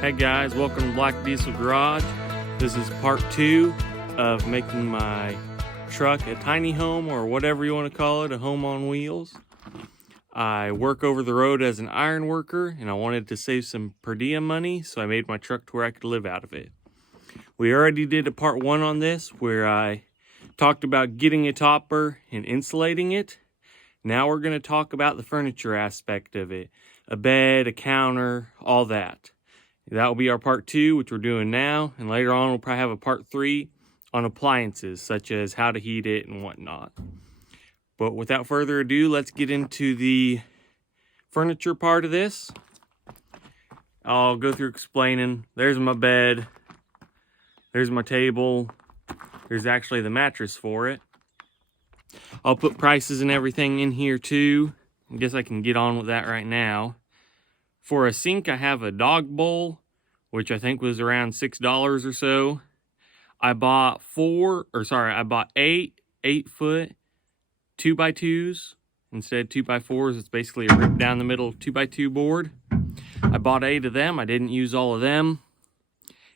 Hey guys, welcome to Black Diesel Garage. This is part 2 of making my truck a tiny home, or whatever you want to call it, a home on wheels. I work over the road as an iron worker, and I wanted to save some per diem money, so I made my truck to where I could live out of it. We already did a part 1 on this, where I talked about getting a topper and insulating it. Now we're going to talk about the furniture aspect of it. A bed, a counter, all that. That will be our part 2, which we're doing now, and later on we'll probably have a part 3 on appliances, such as how to heat it and whatnot. But without further ado, let's get into the furniture part of this. I'll go through explaining. There's my bed. There's my table. There's actually the mattress for it. I'll put prices and everything in here too. I guess I can get on with that right now. For a sink, I have a dog bowl, which I think was around $6 or so. I bought 8 8-foot 2x2s instead of 2x4s. It's basically a ripped down the middle 2x2 board. I bought 8 of them. I didn't use all of them.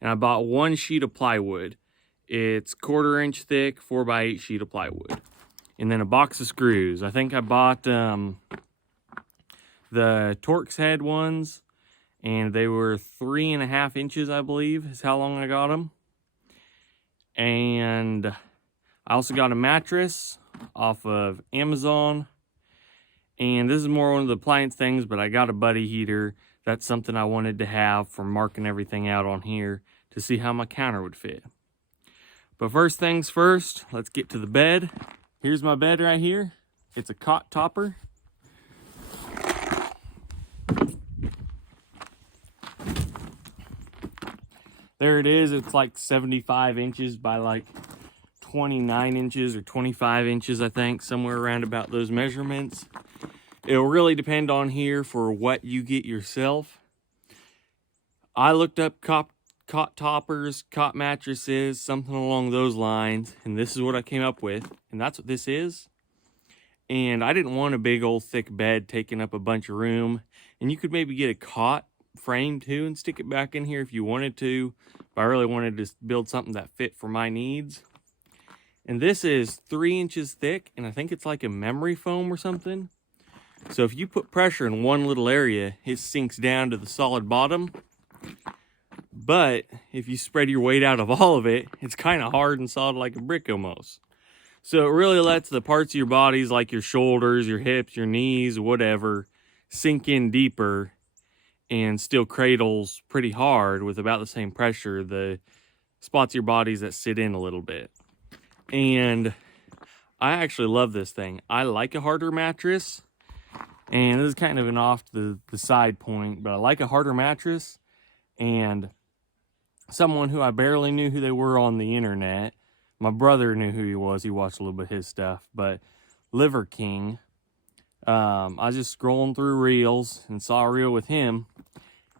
And I bought 1 sheet of plywood. It's 1/4 inch thick, 4x8 sheet of plywood. And then a box of screws. I think I bought the Torx head ones, and they were 3.5 inches, I believe, is how long I got them. And I also got a mattress off of Amazon. And this is more one of the appliance things, but I got a buddy heater. That's something I wanted to have for marking everything out on here to see how my counter would fit. But first things first, let's get to the bed. Here's my bed right here. It's a cot topper. There it is. It's like 75 inches by like 29 inches or 25 inches, I think, somewhere around about those measurements. It'll really depend on here for what you get yourself. I looked up cot toppers, cot mattresses, something along those lines, and this is what I came up with, and that's what this is. And I didn't want a big old thick bed taking up a bunch of room, and you could maybe get a cot frame too and stick it back in here if you wanted to, but I really wanted to build something that fit for my needs. And this is 3 inches thick, and I think it's like a memory foam or something. So if you put pressure in one little area, it sinks down to the solid bottom. But if you spread your weight out of all of it, it's kind of hard and solid like a brick almost. So it really lets the parts of your bodies, like your shoulders, your hips, your knees, whatever, sink in deeper, and still cradles pretty hard with about the same pressure the spots of your bodies that sit in a little bit. And I actually love this thing. I like a harder mattress, and this is kind of an off the side point, but I like a harder mattress. And someone who I barely knew who they were on the internet, my brother knew who he was. He watched a little bit of his stuff, but Liver King, I was just scrolling through reels and saw a reel with him,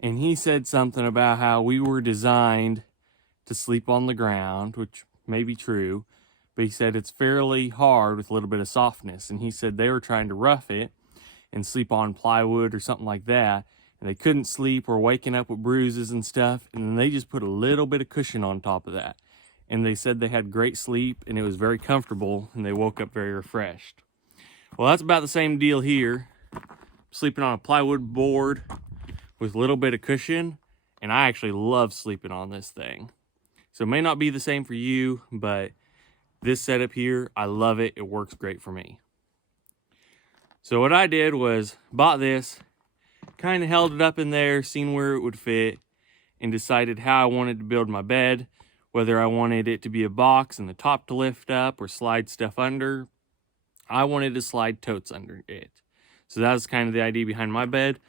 and he said something about how we were designed to sleep on the ground, which may be true, but he said it's fairly hard with a little bit of softness, and he said they were trying to rough it and sleep on plywood or something like that, and they couldn't sleep or waking up with bruises and stuff, and then they just put a little bit of cushion on top of that, and they said they had great sleep and it was very comfortable, and they woke up very refreshed. Well, that's about the same deal here. Sleeping on a plywood board with a little bit of cushion, and I actually love sleeping on this thing. So it may not be the same for you, but this setup here, I love it. It works great for me. So what I did was bought this, kind of held it up in there, seen where it would fit, and decided how I wanted to build my bed, whether I wanted it to be a box and the top to lift up or slide stuff under. I wanted to slide totes under it. So that was kind of the idea behind my bed.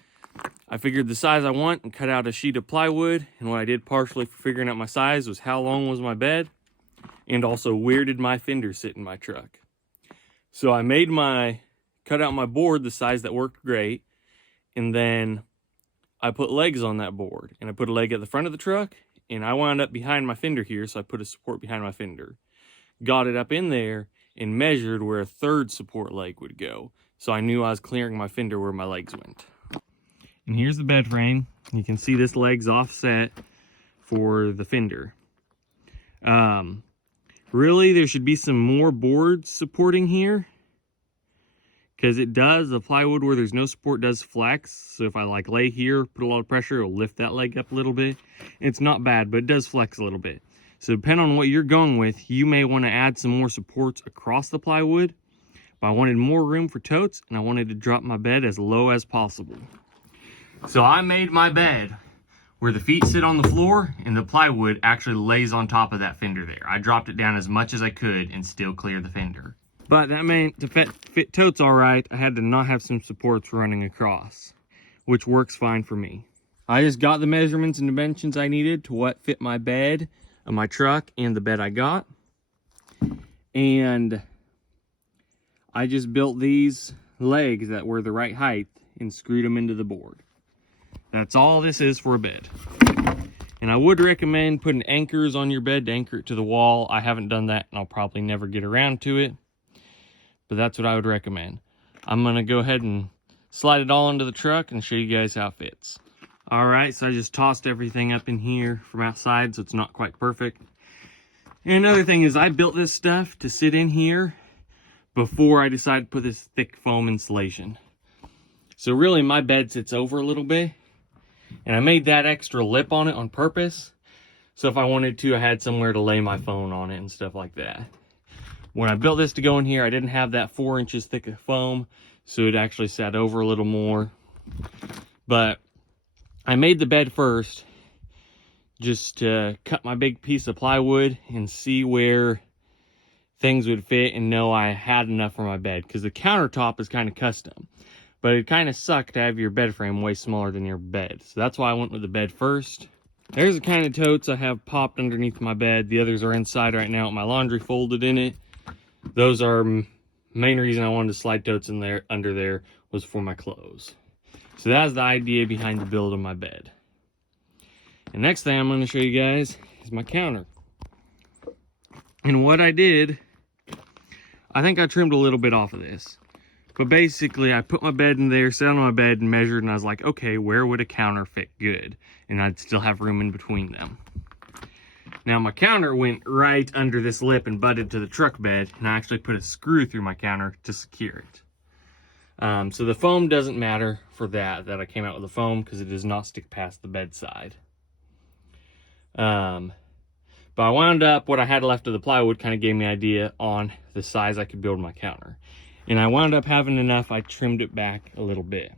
I figured the size I want and cut out a sheet of plywood, and what I did partially for figuring out my size was how long was my bed, and also where did my fender sit in my truck. So I cut out my board the size that worked great, and then I put legs on that board, and I put a leg at the front of the truck, and I wound up behind my fender here, so I put a support behind my fender. Got it up in there and measured where a third support leg would go, so I knew I was clearing my fender where my legs went. And here's the bed frame. You can see this leg's offset for the fender. Really, there should be some more boards supporting here, because it does, the plywood where there's no support does flex. So if I like lay here, put a lot of pressure, it'll lift that leg up a little bit. It's not bad, but it does flex a little bit. So depending on what you're going with, you may want to add some more supports across the plywood. But I wanted more room for totes, and I wanted to drop my bed as low as possible. So I made my bed where the feet sit on the floor and the plywood actually lays on top of that fender there. I dropped it down as much as I could and still clear the fender. But that meant to fit totes all right, I had to not have some supports running across, which works fine for me. I just got the measurements and dimensions I needed to what fit my bed, my truck, and the bed I got. And I just built these legs that were the right height and screwed them into the board. That's all this is for a bed. And I would recommend putting anchors on your bed to anchor it to the wall. I haven't done that, and I'll probably never get around to it. But that's what I would recommend. I'm going to go ahead and slide it all into the truck and show you guys how it fits. Alright, so I just tossed everything up in here from outside, so it's not quite perfect. And another thing is I built this stuff to sit in here before I decided to put this thick foam insulation. So really my bed sits over a little bit. And I made that extra lip on it on purpose. So if I wanted to, I had somewhere to lay my phone on it and stuff like that. When I built this to go in here, I didn't have that 4 inches thick of foam. So it actually sat over a little more. But I made the bed first just to cut my big piece of plywood and see where things would fit and know I had enough for my bed. Because the countertop is kind of custom. But it kind of sucked to have your bed frame way smaller than your bed. So that's why I went with the bed first. There's the kind of totes I have popped underneath my bed. The others are inside right now with my laundry folded in it. Those are main reason I wanted to slide totes in there under there was for my clothes. So that's the idea behind the build of my bed. And next thing I'm going to show you guys is my counter. And what I did, I think I trimmed a little bit off of this. But basically, I put my bed in there, sat on my bed, and measured, and I was like, okay, where would a counter fit good? And I'd still have room in between them. Now, my counter went right under this lip and butted to the truck bed, and I actually put a screw through my counter to secure it. So the foam doesn't matter for that I came out with the foam, because it does not stick past the bedside. But I wound up, what I had left of the plywood kind of gave me an idea on the size I could build my counter. And I wound up having enough, I trimmed it back a little bit.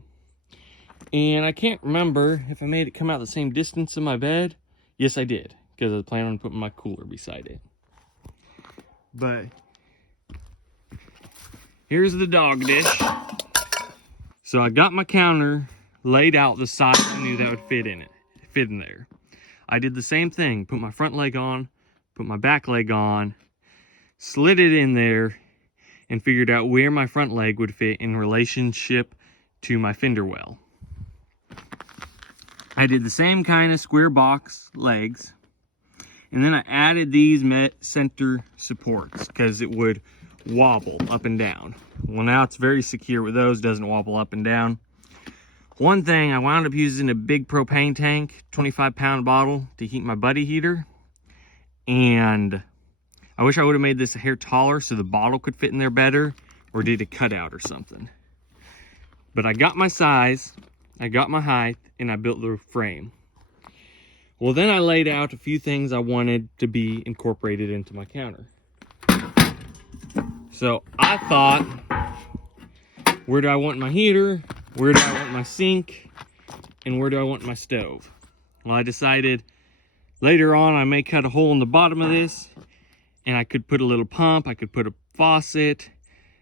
And I can't remember if I made it come out the same distance in my bed. Yes, I did, because I was planning on putting my cooler beside it. But here's the dog dish. So I got my counter laid out the size I knew that would fit in there. I did the same thing, put my front leg on, put my back leg on, slid it in there, and figured out where my front leg would fit in relationship to my fender well. I did the same kind of square box legs, and then I added these center supports because it would wobble up and down. Well, now it's very secure with those, doesn't wobble up and down. One thing, I wound up using a big propane tank, 25-pound bottle to heat my buddy heater, and I wish I would have made this a hair taller so the bottle could fit in there better, or did a cutout or something. But I got my size, I got my height, and I built the frame. Well, then I laid out a few things I wanted to be incorporated into my counter. So I thought, where do I want my heater? Where do I want my sink? And where do I want my stove? Well, I decided later on I may cut a hole in the bottom of this, and I could put a little pump, I could put a faucet.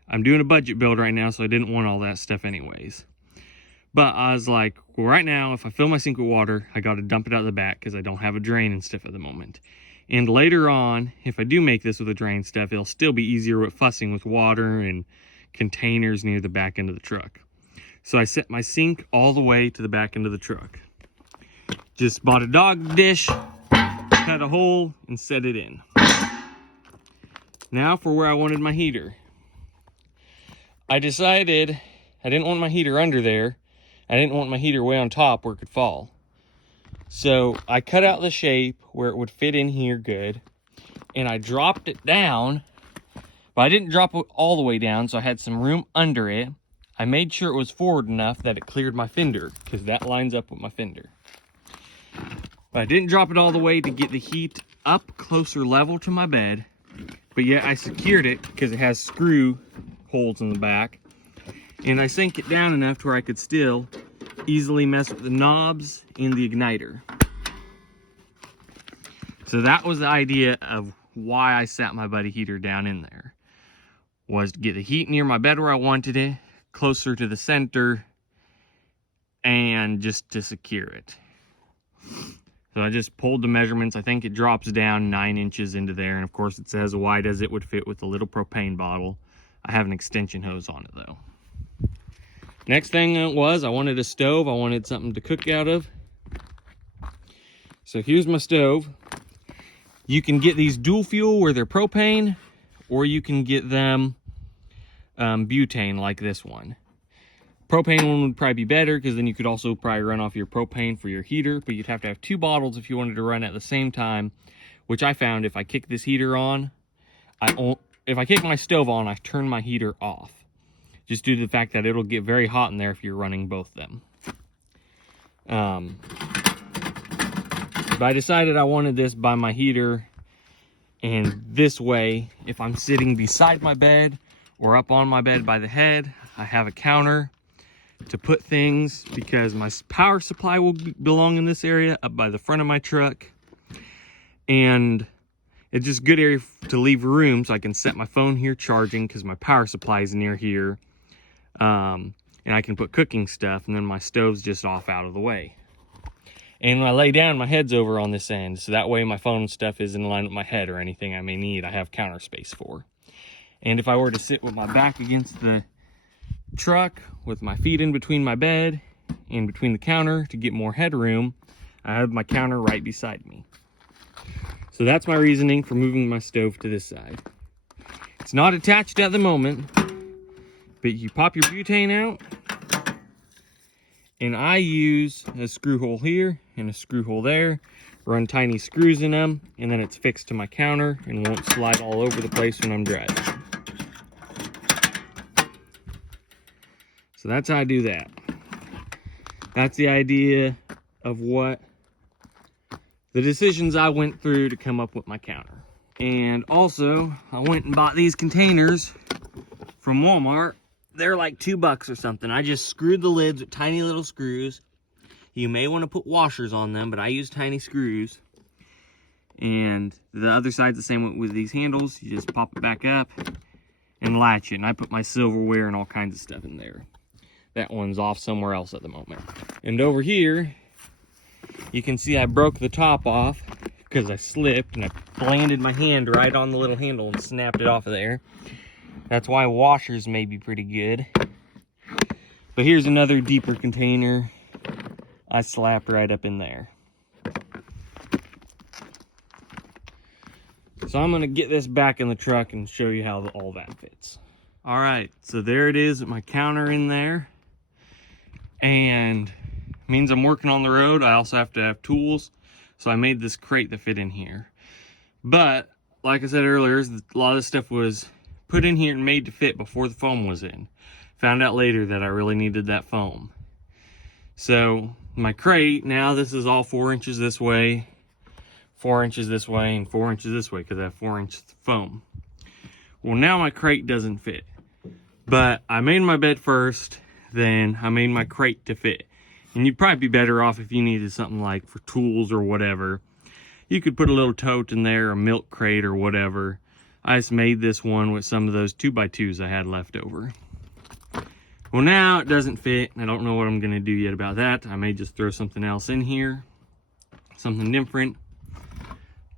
I'm doing a budget build right now, so I didn't want all that stuff anyways. But I was like, well, right now, if I fill my sink with water, I got to dump it out the back because I don't have a drain and stuff at the moment. And later on, if I do make this with a drain stuff, it'll still be easier with fussing with water and containers near the back end of the truck. So I set my sink all the way to the back end of the truck. Just bought a dog dish, cut a hole, and set it in. Now for where I wanted my heater. I decided I didn't want my heater under there. I didn't want my heater way on top where it could fall. So I cut out the shape where it would fit in here good, and I dropped it down, but I didn't drop it all the way down, so I had some room under it. I made sure it was forward enough that it cleared my fender, because that lines up with my fender. But I didn't drop it all the way to get the heat up closer level to my bed, but yet I secured it because it has screw holes in the back, and I sank it down enough to where I could still easily mess with the knobs and the igniter. So that was the idea of why I sat my buddy heater down in there, was to get the heat near my bed where I wanted it, closer to the center, and just to secure it. So I just pulled the measurements. I think it drops down 9 inches into there, and of course it says wide as it would fit with a little propane bottle. I have an extension hose on it though. Next thing was, I wanted a stove. I wanted something to cook out of. So here's my stove. You can get these dual fuel where they're propane, or you can get them butane like this one. Propane one would probably be better, because then you could also probably run off your propane for your heater, but you'd have to have 2 bottles if you wanted to run at the same time, which I found if I kick this heater on, if I kick my stove on, I turn my heater off. Just due to the fact that it'll get very hot in there if you're running both them. But I decided I wanted this by my heater, and this way, if I'm sitting beside my bed or up on my bed by the head, I have a counter to put things, because my power supply will belong in this area up by the front of my truck, and it's just a good area to leave room so I can set my phone here charging, because my power supply is near here. And I can put cooking stuff, and then my stove's just off out of the way. And when I lay down, my head's over on this end, so that way my phone stuff is in line with my head, or anything I may need, I have counter space for. And if I were to sit with my back against the truck, with my feet in between my bed and between the counter to get more headroom, I have my counter right beside me. So that's my reasoning for moving my stove to this side. It's not attached at the moment, but you pop your butane out, and I use a screw hole here and a screw hole there, run tiny screws in them, and then it's fixed to my counter and won't slide all over the place when I'm driving. So that's how I do that. That's the idea of what the decisions I went through to come up with my counter. And also, I went and bought these containers from Walmart. They're like $2 or something. I just screwed the lids with tiny little screws. You may want to put washers on them, but I use tiny screws. And the other side's the same with these handles. You just pop it back up and latch it. And I put my silverware and all kinds of stuff in there. That one's off somewhere else at the moment. And over here, you can see I broke the top off because I slipped and I landed my hand right on the little handle and snapped it off of there. That's why washers may be pretty good. But here's another deeper container I slapped right up in there. So I'm gonna get this back in the truck and show you how all that fits. All right, so there it is at my counter in there. And it means I'm working on the road. I also have to have tools. So I made this crate that fit in here. But like I said earlier, a lot of this stuff was put in here and made to fit before the foam was in. Found out later that I really needed that foam. So my crate, now this is all 4 inches this way, 4 inches this way, and 4 inches this way, because I have 4 inches foam. Well, now my crate doesn't fit. But I made my bed first, then I made my crate to fit. And you'd probably be better off if you needed something like for tools or whatever. You could put a little tote in there, a milk crate or whatever. I just made this one with some of those 2x2s I had left over. Well, now it doesn't fit. I don't know what I'm gonna do yet about that. I may just throw something else in here, something different.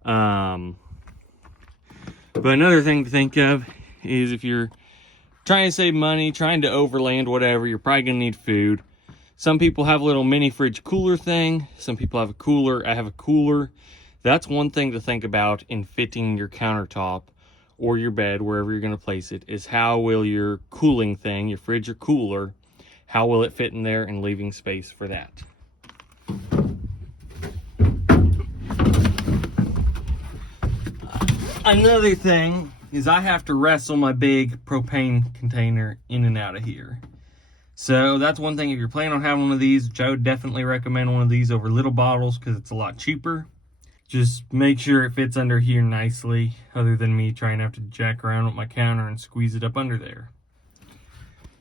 But another thing to think of is if you're trying to save money, trying to overland, whatever, you're probably gonna need food. Some people have a little mini fridge cooler thing. Some people have a cooler. I have a cooler. That's one thing to think about in fitting your countertop or your bed, wherever you're gonna place it, is how will your cooling thing, your fridge or cooler, how will it fit in there, and leaving space for that. Another thing is I have to wrestle my big propane container in and out of here. So that's one thing, if you're planning on having one of these, which I would definitely recommend one of these over little bottles because it's a lot cheaper. Just make sure it fits under here nicely, other than me trying to have to jack around with my counter and squeeze it up under there.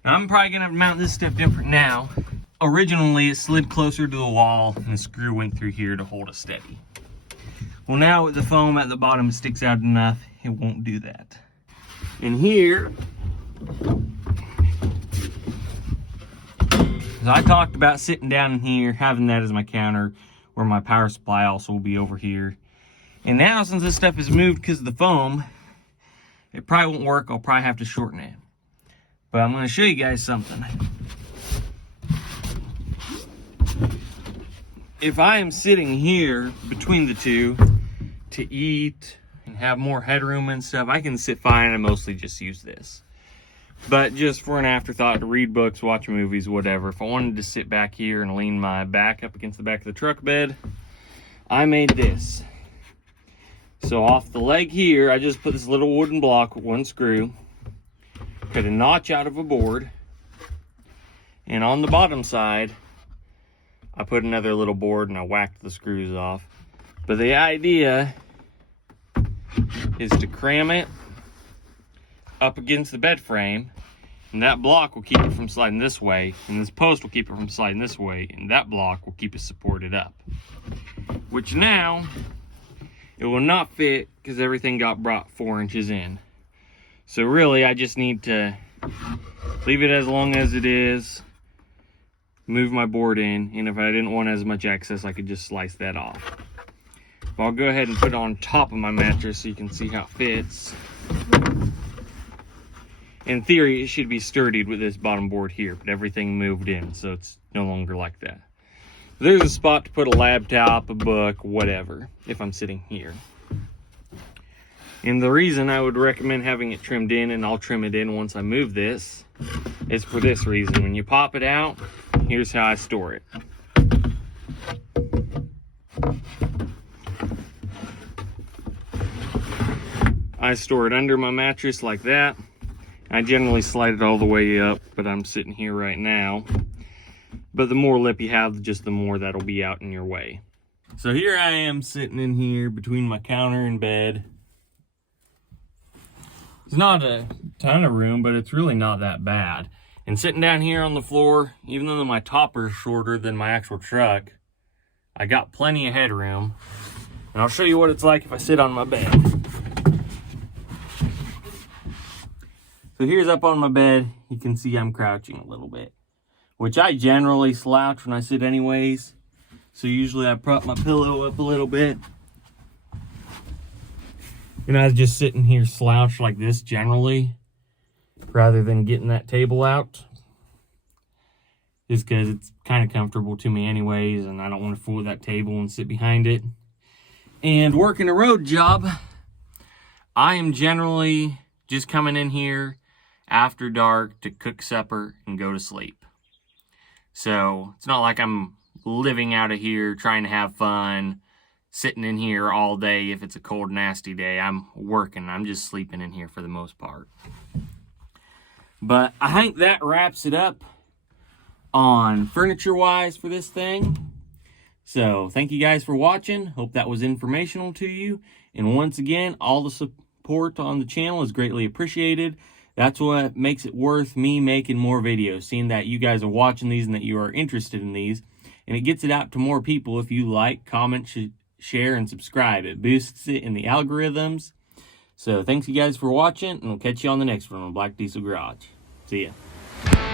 Now, I'm probably gonna have to mount this stuff different now. Originally, it slid closer to the wall and the screw went through here to hold it steady. Well, now with the foam at the bottom sticks out enough, it won't do that. And here, as I talked about sitting down in here, having that as my counter, where my power supply also will be over here. And now, since this stuff is moved because of the foam, it probably won't work. I'll probably have to shorten it. But I'm going to show you guys something. If I am sitting here between the two to eat and have more headroom and stuff, I can sit fine and mostly just use this. But just for an afterthought, to read books, watch movies, whatever, if I wanted to sit back here and lean my back up against the back of the truck bed, I made this. So off the leg here, I just put this little wooden block with one screw, cut a notch out of a board, and on the bottom side, I put another little board and I whacked the screws off. But the idea is to cram it up against the bed frame, and that block will keep it from sliding this way, and this post will keep it from sliding this way, and that block will keep it supported up. Which now, it will not fit because everything got brought 4 inches in. So really, I just need to leave it as long as it is, move my board in, and if I didn't want as much access, I could just slice that off. But I'll go ahead and put it on top of my mattress so you can see how it fits. In theory, it should be sturdied with this bottom board here, but everything moved in, so it's no longer like that. There's a spot to put a laptop, a book, whatever, if I'm sitting here. And the reason I would recommend having it trimmed in, and I'll trim it in once I move this, is for this reason. When you pop it out, here's how I store it. I store it under my mattress like that. I generally slide it all the way up, but I'm sitting here right now. But the more lip you have, just the more that'll be out in your way. So here I am sitting in here between my counter and bed. It's not a ton of room, but it's really not that bad. And sitting down here on the floor, even though my topper is shorter than my actual truck, I got plenty of headroom. And I'll show you what it's like if I sit on my bed. So here's up on my bed. You can see I'm crouching a little bit, which I generally slouch when I sit anyways. So usually I prop my pillow up a little bit. And I was just sitting here slouched like this generally, rather than getting that table out. Just because it's kind of comfortable to me anyways, and I don't want to fool with that table and sit behind it. And working a road job, I am generally just coming in here after dark to cook supper and go to sleep. So it's not like I'm living out of here trying to have fun, sitting in here all day. If it's a cold, nasty day, I'm working. I'm just sleeping in here for the most part. But I think that wraps it up on furniture-wise for this thing. So thank you guys for watching. Hope that was informational to you. And once again, all the support on the channel is greatly appreciated. That's what makes it worth me making more videos, seeing that you guys are watching these and that you are interested in these. And it gets it out to more people if you like, comment, share, and subscribe. It boosts it in the algorithms. So thanks you guys for watching, and we'll catch you on the next one on Black Diesel Garage. See ya.